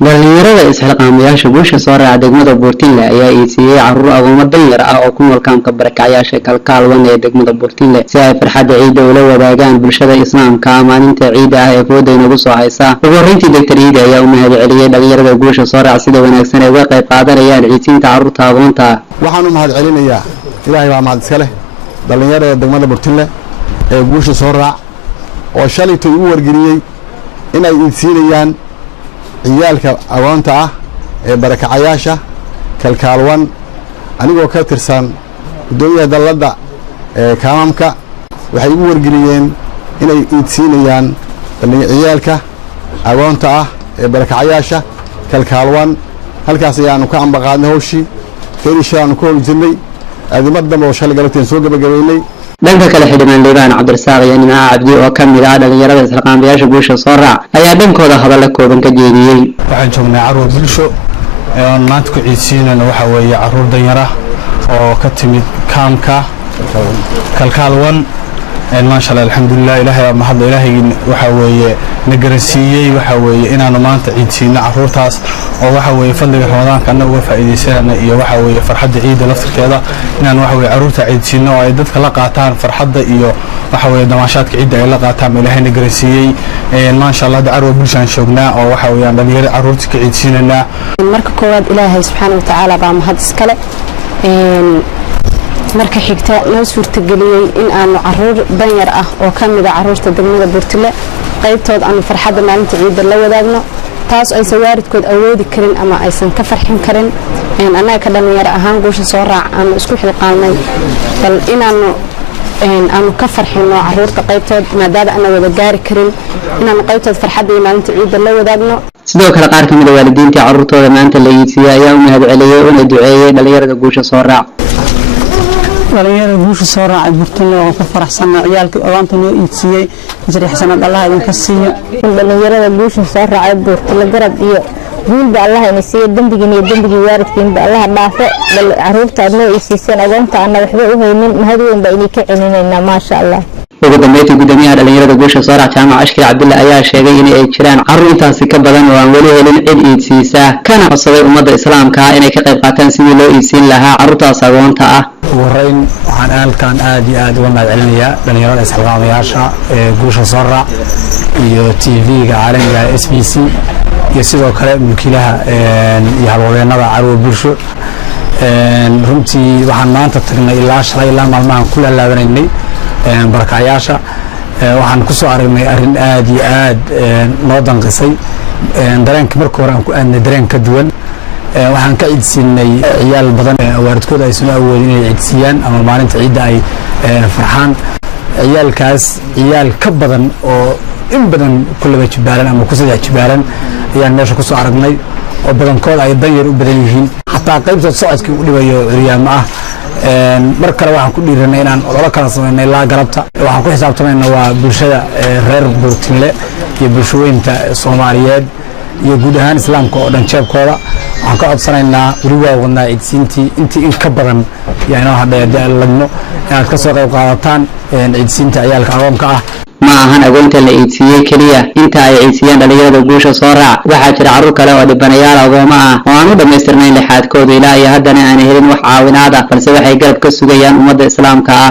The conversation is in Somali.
dhalinyarada isxilqaamayaasha guusha soo raaca degmada Buurtinle ayaa iibsiyay caruur agoon danyar ah oo ku nool kaamka barakacayaasha kalkaalwan ee degmada Buurtinle si ay farxadda ciida ula wadaagaan bulshada islaamka maalinta ciida ah ee fooday nagu soo haysa. ugu horeyntii Dr. Ciida ayaa u mahadceliyay dhalinyarada guusha soo raaca sida wanaagsan ee uga qayb qaadanayaan ciidinta caruurta agoonta. waxaan u mahadcelinayaa Ilaahay waa mahad iska leh dhalinyarada degmada Buurtinle ee guusha soo raac oo shalaytay ugu wargeliyay inay iibsinayaan ciyaalka agoonta ah ee barakacayaasha kalkaalwan anigoo ka tirsan gudoomiyaha dalladda ee kaamamka waxay ugu wargeliyeen inay iibsinayaan ciyaalka agoonta ah ee barakacayaasha kalkaalwan halkaas ayaanu ka ambaqaadnay hawshii feerishaanu ku howljarnay aadimad dambe oo shalay galabteen soo gabagabeynay. dhanka kale xildhibaan Liibaan Cabdirasaaq iyo Nimca Cabdi oo ka mid ah dhalinyarada isxilqaamayaasha guusha soo raac ayaa dhankooda hadallo kooban ka jeediyay. waxaan joognaa caruur bulsho ee maanta ku ciidsiinayna waxa weeye caruur danyar ah oo ka timid kaamka kalkaalwan ما شاء الله الحمد لله إلهي ما حد إلهي وحوي نجرسيي وحوي إن أنا ما أنت عيدنا عفورتاس وحوي فضل رمضان كنا وفائدة سنة وحوي فرحة عيد لفتر كذا إن أنا وحوي عروتة عيدنا وعيدتك لقاطان فرحة وحوي دماشات عيد لقاطان إلهي نجرسيي ما شاء الله دعوة بلشان شغنا وحوي أنا نير عروتك عيدنا مركب كواد إلهي سبحانه وتعالى بعم هذا السكلة marka xigta noo suurtageliyay in aanu caruur danyar ah oo ka mid ah caruurta degmada Buurtinle qaybtood aan farxadda maalinta ciida la wadaagno taas ay sawaaridkood awoodi karin ama aysan ka farxin karin anaga ka dhalinyar ahaan guusha soo raac aan isku xilqaanay bal inaanu ka farxino caruurta qaybtood maadaama aan wada gaari karin inaanu qaybtood farxadda maalinta ciida la wadaagno. sidoo kale qaar ka mid ah waalidiinta caruurtooda maanta la iibsiyay ayaa u mahadceliyay oo duceeyay dhalinyarada guusha soo raac. dhalinyarada guusha soo raacay Buurtinle oo ku faraxsan ciyaalka agoonta noo iibsiyay jariix sanad Allah idinka siiyo. dhalinyarada guusha soo raacay Buurtinle garab iyo guulba Allah inay siiyo dambigiina iyo dambigii waalidkiinba Allah dhaafo caruurta noo iibsiyay agoonta aan waxba u haynin mahadweyn baa inay ka celinayna ma sha Allah. ugu dambeyntii gudoomiyaha dhalinyarada guusha soo raac Jaamac Ashkari Cabdulle ayaa sheegay in ay jiraan caruurtaasi ka badan oo aan wali helin cid iibsiisa kana codsaday ummadda islaamka inay ka qayb qaataan sidii loo iibsin lahaa caruurtaas agoonta ah. وهرين وحن أهلكان آدي وما علنيا dhalinyarada isxilqaamayaasha ee guusha soo raac iyo TV ga caalamiga SBC iyo sidoo kale mulkiilaha iyo halwadeenada caruur bulsho runtii waxaan maanta tagnay ilaa shalay ilaa maalmahan ku laalaabanay barakacayaasha waxaan ku soo aragnay arrin aad iyo aad noo danqisay dareenka marka hore aan ku aadnay dareen ka duwan waxaan ka ciidsinay ciyaal badan waalidkood ay soo awoodeen inay ciidsiyaan ama maalinta ciida ay farxaan ciyaalkaas ciyaal ka badan oo in badan kullaba jibaalan ama ku saddex jibaalan ayaan meesha ku soo aragnay oo badankood ay danyar u badan yihiin xataa qaybtood socodkii u dhibayo curyaamo ah mar kale waxaan ku dhiiranay inaan odolo kala sameynay ilaa galabta waxaan ku xisaabtamaynaa waa bulshada reer Buurtinle iyo bulshooyinta Soomaaliyeed iyo guud ahaan islaamka oo dhan jeebkooda waxaan ka codsanaynaa weli waa wadnaa ciidsiintii intii in ka badan yaana hadda lagno inaad ka soo qayb qaadataan ciidsiinta ciyaalka agoonka ah. ma ahan agoonta la iibsiyay kaliya inta ay ciidsiyaan dhalinyarada guusha soo raac waxaa jira caruur kale oo dhibanayaal agooma ah oo aan u dhamaystirnayn lixaadkooda ilaa iyo haddana aan helin wax caawinaad ah balse waxay garab ka sugayaan ummadda islaamka ah.